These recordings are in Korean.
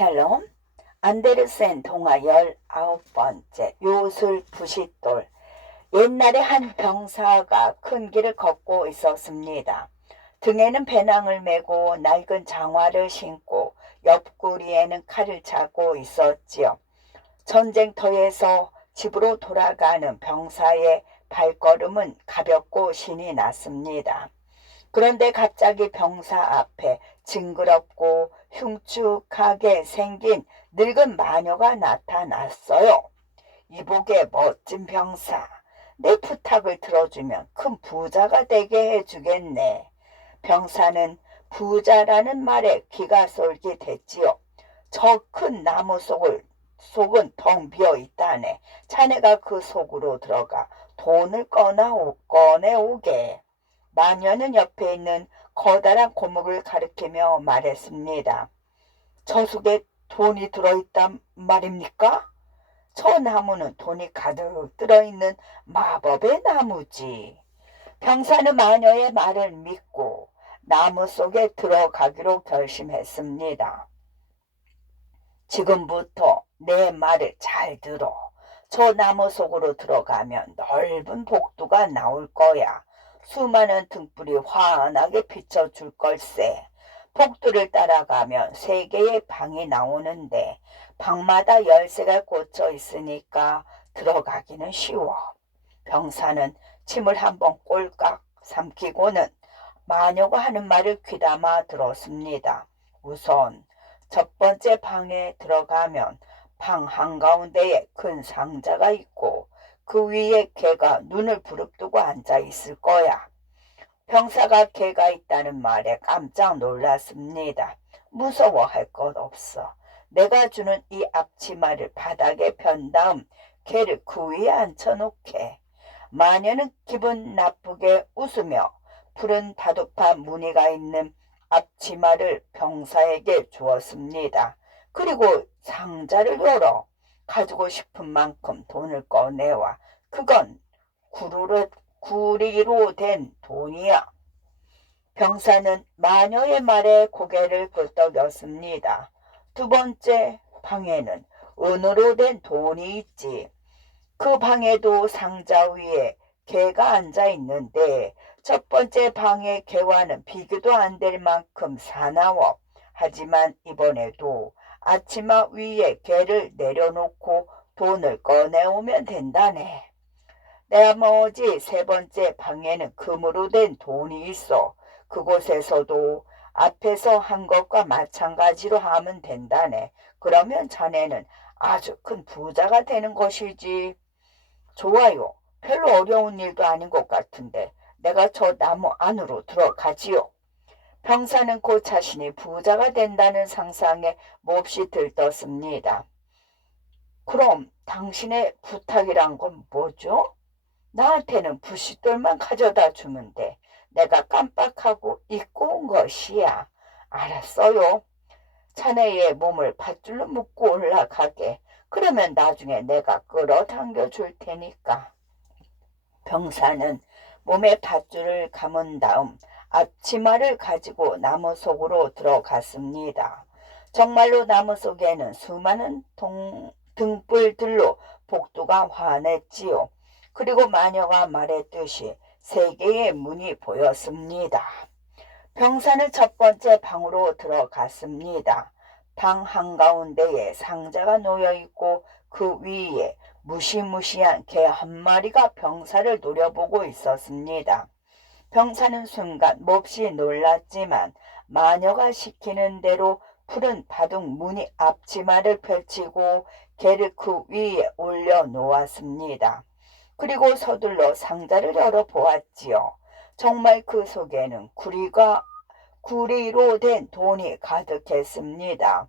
샬롬. 안데르센 동화 19번째. 요술 부싯돌. 옛날에 한 병사가 큰 길을 걷고 있었습니다. 등에는 배낭을 메고 낡은 장화를 신고 옆구리에는 칼을 차고 있었지요. 전쟁터에서 집으로 돌아가는 병사의 발걸음은 가볍고 신이 났습니다. 그런데 갑자기 병사 앞에 징그럽고 흉측하게 생긴 늙은 마녀가 나타났어요. 이복의 멋진 병사, 내 부탁을 들어주면 큰 부자가 되게 해주겠네. 병사는 부자라는 말에 귀가 솔깃했지요. 저 큰 나무 속은 텅 비어 있다네. 자네가 그 속으로 들어가 돈을 꺼내오게. 마녀는 옆에 있는 커다란 고목을 가리키며 말했습니다. 저 속에 돈이 들어있단 말입니까? 저 나무는 돈이 가득 들어있는 마법의 나무지. 병사는 마녀의 말을 믿고 나무 속에 들어가기로 결심했습니다. 지금부터 내 말을 잘 들어. 저 나무 속으로 들어가면 넓은 복도가 나올 거야. 수많은 등불이 환하게 비춰줄 걸세. 복도를 따라가면 3개의 방이 나오는데 방마다 열쇠가 꽂혀 있으니까 들어가기는 쉬워. 병사는 침을 한번 꼴깍 삼키고는 마녀가 하는 말을 귀담아 들었습니다. 우선 첫 번째 방에 들어가면 방 한가운데에 큰 상자가 있고 그 위에 개가 눈을 부릅뜨고 앉아 있을 거야. 병사가 개가 있다는 말에 깜짝 놀랐습니다. 무서워할 것 없어. 내가 주는 이 앞치마를 바닥에 편 다음 개를 그 위에 앉혀놓게. 마녀는 기분 나쁘게 웃으며 푸른 바둑판 무늬가 있는 앞치마를 병사에게 주었습니다. 그리고 상자를 열어 가지고 싶은 만큼 돈을 꺼내와. 그건 구리로 된 돈이야. 병사는 마녀의 말에 고개를 끄덕였습니다. 두 번째 방에는 은으로 된 돈이 있지. 그 방에도 상자 위에 개가 앉아 있는데 첫 번째 방의 개와는 비교도 안 될 만큼 사나워. 하지만 이번에도 앞치마 위에 개를 내려놓고 돈을 꺼내오면 된다네. 나머지 3번째 방에는 금으로 된 돈이 있어. 그곳에서도 앞에서 한 것과 마찬가지로 하면 된다네. 그러면 자네는 아주 큰 부자가 되는 것이지. 좋아요. 별로 어려운 일도 아닌 것 같은데 내가 저 나무 안으로 들어가지요. 병사는 곧 자신이 부자가 된다는 상상에 몹시 들떴습니다. 그럼 당신의 부탁이란 건 뭐죠? 나한테는 부싯돌만 가져다 주면 돼. 내가 깜빡하고 잊고 온 것이야. 알았어요. 자네의 몸을 밧줄로 묶고 올라가게. 그러면 나중에 내가 끌어당겨 줄 테니까. 병사는 몸에 밧줄을 감은 다음 앞치마를 가지고 나무 속으로 들어갔습니다. 정말로 나무 속에는 수많은 등불들로 복도가 환했지요. 그리고 마녀가 말했듯이 3개의 문이 보였습니다. 병사는 첫 번째 방으로 들어갔습니다. 방 한가운데에 상자가 놓여있고 그 위에 무시무시한 개 한 마리가 병사를 노려보고 있었습니다. 병사는 순간 몹시 놀랐지만 마녀가 시키는 대로 푸른 바둑 무늬 앞치마를 펼치고 개를 그 위에 올려놓았습니다. 그리고 서둘러 상자를 열어보았지요. 정말 그 속에는 구리로 된 돈이 가득했습니다.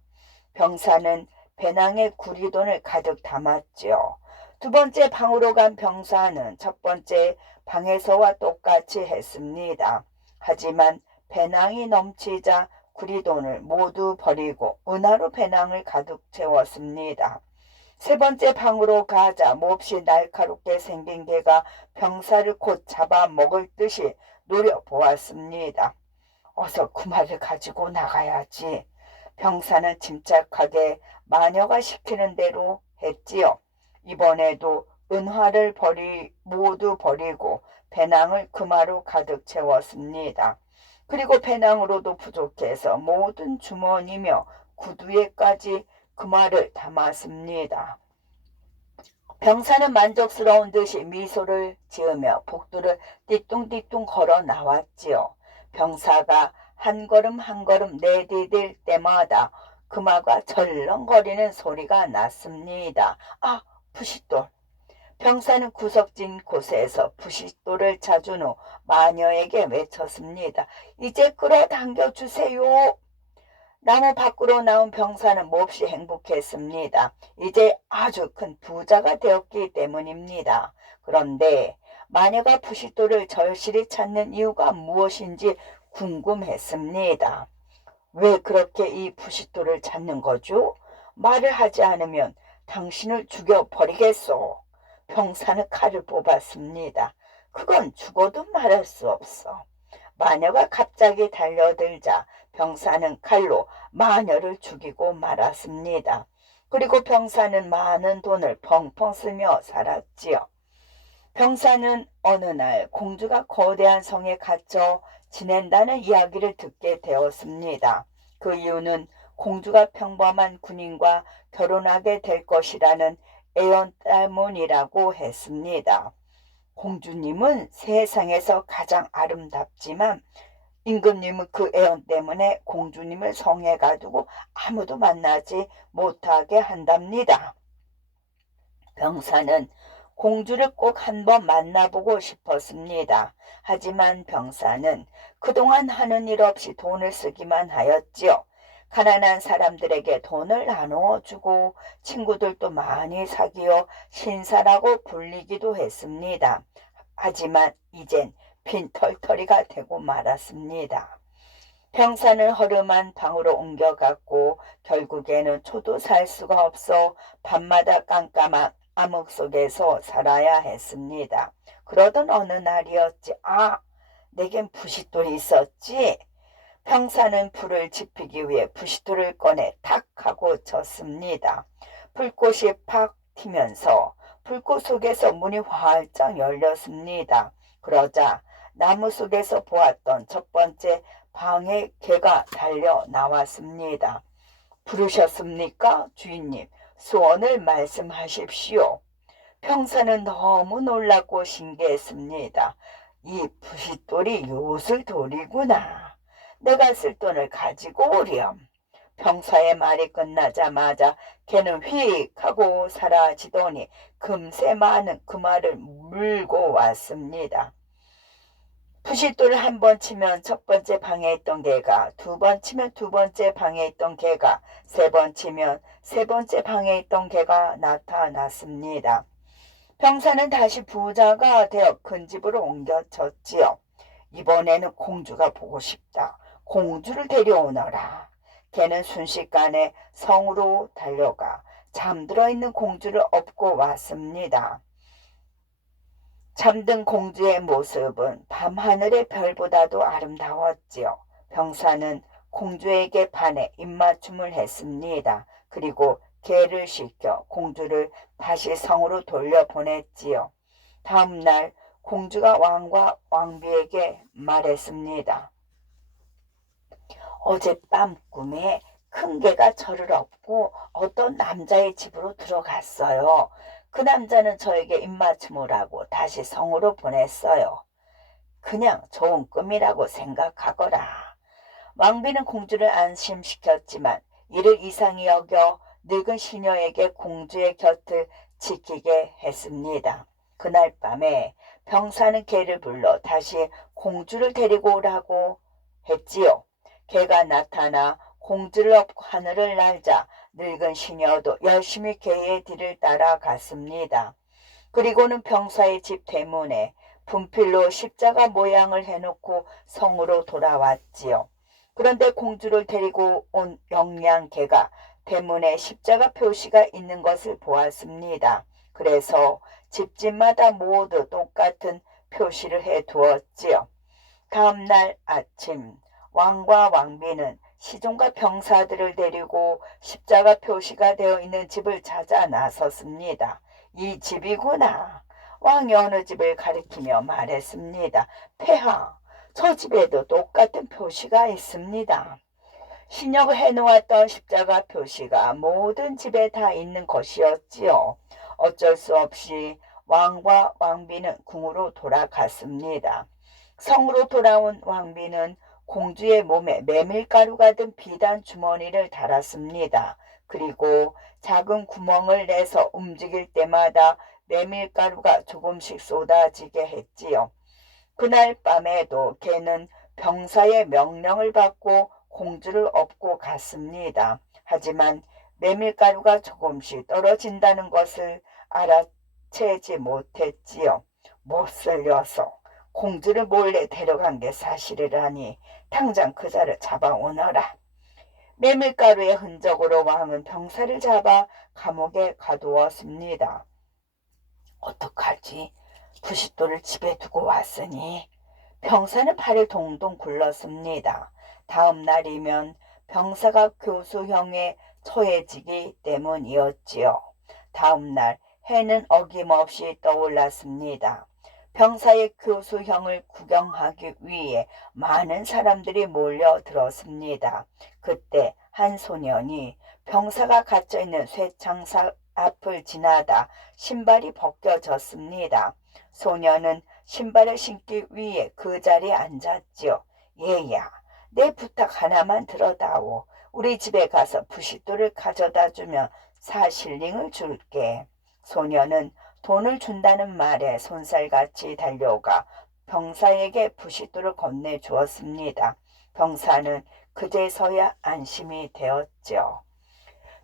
병사는 배낭에 구리돈을 가득 담았지요. 두 번째 방으로 간 병사는 첫 번째 방에서와 똑같이 했습니다. 하지만 배낭이 넘치자 구리돈을 모두 버리고 은하로 배낭을 가득 채웠습니다. 3번째 방으로 가자 몹시 날카롭게 생긴 개가 병사를 곧 잡아먹을 듯이 노려보았습니다. 어서 그 말을 가지고 나가야지. 병사는 침착하게 마녀가 시키는 대로 했지요. 이번에도 은화를 모두 버리고 배낭을 금화로 가득 채웠습니다. 그리고 배낭으로도 부족해서 모든 주머니며 구두에까지 금화를 담았습니다. 병사는 만족스러운 듯이 미소를 지으며 복도를 띠뚱띠뚱 걸어 나왔지요. 병사가 한 걸음 한 걸음 내디딜 때마다 금화가 절렁거리는 소리가 났습니다. 아, 부싯돌. 병사는 구석진 곳에서 부싯돌을 찾은 후 마녀에게 외쳤습니다. 이제 끌어당겨 주세요. 나무 밖으로 나온 병사는 몹시 행복했습니다. 이제 아주 큰 부자가 되었기 때문입니다. 그런데 마녀가 부싯돌을 절실히 찾는 이유가 무엇인지 궁금했습니다. 왜 그렇게 이 부싯돌을 찾는 거죠? 말을 하지 않으면 당신을 죽여버리겠소. 병사는 칼을 뽑았습니다. 그건 죽어도 말할 수 없어. 마녀가 갑자기 달려들자 병사는 칼로 마녀를 죽이고 말았습니다. 그리고 병사는 많은 돈을 펑펑 쓰며 살았지요. 병사는 어느 날 공주가 거대한 성에 갇혀 지낸다는 이야기를 듣게 되었습니다. 그 이유는 공주가 평범한 군인과 결혼하게 될 것이라는 애연 때문이라고 했습니다. 공주님은 세상에서 가장 아름답지만 임금님은 그 애연 때문에 공주님을 성에 가두고 아무도 만나지 못하게 한답니다. 병사는 공주를 꼭 한번 만나보고 싶었습니다. 하지만 병사는 그동안 하는 일 없이 돈을 쓰기만 하였지요. 가난한 사람들에게 돈을 나누어주고 친구들도 많이 사귀어 신사라고 불리기도 했습니다. 하지만 이젠 빈털터리가 되고 말았습니다. 병사는 허름한 방으로 옮겨갔고 결국에는 초도 살 수가 없어 밤마다 깜깜한 암흑 속에서 살아야 했습니다. 그러던 어느 날이었지. 아, 내겐 부싯돌이 있었지. 병사는 불을 지피기 위해 부싯돌을 꺼내 탁 하고 쳤습니다. 불꽃이 팍 튀면서 불꽃 속에서 문이 활짝 열렸습니다. 그러자 나무 속에서 보았던 첫 번째 방의 개가 달려 나왔습니다. 부르셨습니까, 주인님? 소원을 말씀하십시오. 병사는 너무 놀랐고 신기했습니다. 이 부싯돌이 요술돌이구나. 내가 쓸 돈을 가지고 오렴. 병사의 말이 끝나자마자 개는 휙 하고 사라지더니 금세 많은 금화를 물고 왔습니다. 부싯돌을 한 번 치면 첫 번째 방에 있던 개가, 두 번 치면 두 번째 방에 있던 개가, 세 번 치면 세 번째 방에 있던 개가 나타났습니다. 병사는 다시 부자가 되어 큰 집으로 옮겨졌지요. 이번에는 공주가 보고 싶다. 공주를 데려오너라. 개는 순식간에 성으로 달려가 잠들어 있는 공주를 업고 왔습니다. 잠든 공주의 모습은 밤하늘의 별보다도 아름다웠지요. 병사는 공주에게 반해 입맞춤을 했습니다. 그리고 개를 시켜 공주를 다시 성으로 돌려보냈지요. 다음 날 공주가 왕과 왕비에게 말했습니다. 어젯밤 꿈에 큰 개가 저를 업고 어떤 남자의 집으로 들어갔어요. 그 남자는 저에게 입맞춤을 하고 다시 성으로 보냈어요. 그냥 좋은 꿈이라고 생각하거라. 왕비는 공주를 안심시켰지만 이를 이상히 여겨 늙은 시녀에게 공주의 곁을 지키게 했습니다. 그날 밤에 병사는 개를 불러 다시 공주를 데리고 오라고 했지요. 개가 나타나 공주를 업고 하늘을 날자 늙은 시녀도 열심히 개의 뒤를 따라갔습니다. 그리고는 병사의 집 대문에 분필로 십자가 모양을 해놓고 성으로 돌아왔지요. 그런데 공주를 데리고 온 영양개가 대문에 십자가 표시가 있는 것을 보았습니다. 그래서 집집마다 모두 똑같은 표시를 해두었지요. 다음날 아침 왕과 왕비는 시종과 병사들을 데리고 십자가 표시가 되어 있는 집을 찾아 나섰습니다. 이 집이구나. 왕이 어느 집을 가리키며 말했습니다. 폐하, 저 집에도 똑같은 표시가 있습니다. 신역을 해놓았던 십자가 표시가 모든 집에 다 있는 것이었지요. 어쩔 수 없이 왕과 왕비는 궁으로 돌아갔습니다. 성으로 돌아온 왕비는 공주의 몸에 메밀가루가 든 비단 주머니를 달았습니다. 그리고 작은 구멍을 내서 움직일 때마다 메밀가루가 조금씩 쏟아지게 했지요. 그날 밤에도 걔는 병사의 명령을 받고 공주를 업고 갔습니다. 하지만 메밀가루가 조금씩 떨어진다는 것을 알아채지 못했지요. 못쓸 녀석, 공주를 몰래 데려간 게 사실이라니 당장 그자를 잡아오너라. 메밀가루의 흔적으로 왕은 병사를 잡아 감옥에 가두었습니다. 어떡하지? 부싯돌을 집에 두고 왔으니. 병사는 팔을 동동 굴렀습니다. 다음 날이면 병사가 교수형에 처해지기 때문이었지요. 다음 날 해는 어김없이 떠올랐습니다. 병사의 교수형을 구경하기 위해 많은 사람들이 몰려들었습니다. 그때 한 소년이 병사가 갇혀있는 쇠창살 앞을 지나다 신발이 벗겨졌습니다. 소년은 신발을 신기 위해 그 자리에 앉았지요. 얘야, 내 부탁 하나만 들어다오. 우리 집에 가서 부싯돌을 가져다 주면 4실링을 줄게. 소년은 돈을 준다는 말에 손살같이 달려가 병사에게 부싯돌을 건네주었습니다. 병사는 그제서야 안심이 되었죠.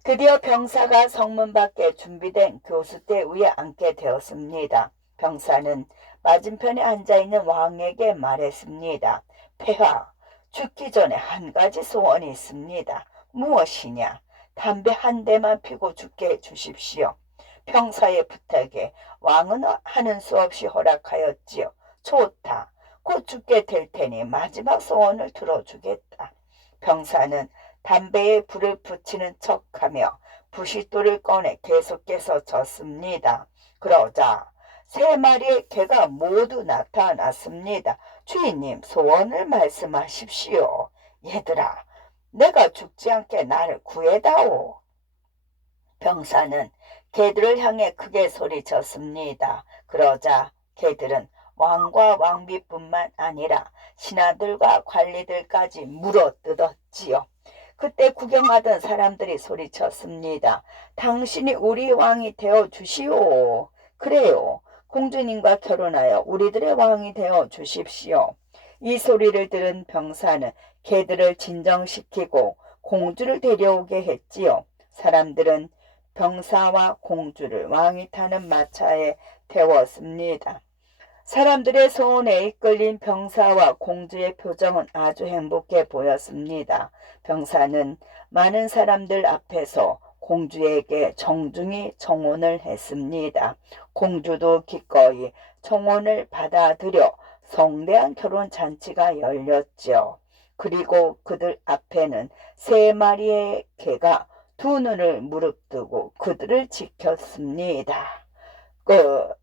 드디어 병사가 성문 밖에 준비된 교수대 위에 앉게 되었습니다. 병사는 맞은편에 앉아있는 왕에게 말했습니다. 폐하, 죽기 전에 한 가지 소원이 있습니다. 무엇이냐? 담배 한 대만 피고 죽게 해주십시오. 병사의 부탁에 왕은 하는 수 없이 허락하였지요. 좋다. 곧 죽게 될 테니 마지막 소원을 들어주겠다. 병사는 담배에 불을 붙이는 척하며 부싯돌을 꺼내 계속해서 쳤습니다. 그러자 3마리의 개가 모두 나타났습니다. 주인님, 소원을 말씀하십시오. 얘들아, 내가 죽지 않게 나를 구해다오. 병사는 개들을 향해 크게 소리쳤습니다. 그러자 개들은 왕과 왕비뿐만 아니라 신하들과 관리들까지 물어뜯었지요. 그때 구경하던 사람들이 소리쳤습니다. 당신이 우리 왕이 되어 주시오. 그래요. 공주님과 결혼하여 우리들의 왕이 되어 주십시오. 이 소리를 들은 병사는 개들을 진정시키고 공주를 데려오게 했지요. 사람들은 병사와 공주를 왕이 타는 마차에 태웠습니다. 사람들의 소원에 이끌린 병사와 공주의 표정은 아주 행복해 보였습니다. 병사는 많은 사람들 앞에서 공주에게 정중히 청혼을 했습니다. 공주도 기꺼이 청혼을 받아들여 성대한 결혼 잔치가 열렸죠. 그리고 그들 앞에는 3마리의 개가 2눈을 무릅뜨고 그들을 지켰습니다. 끝.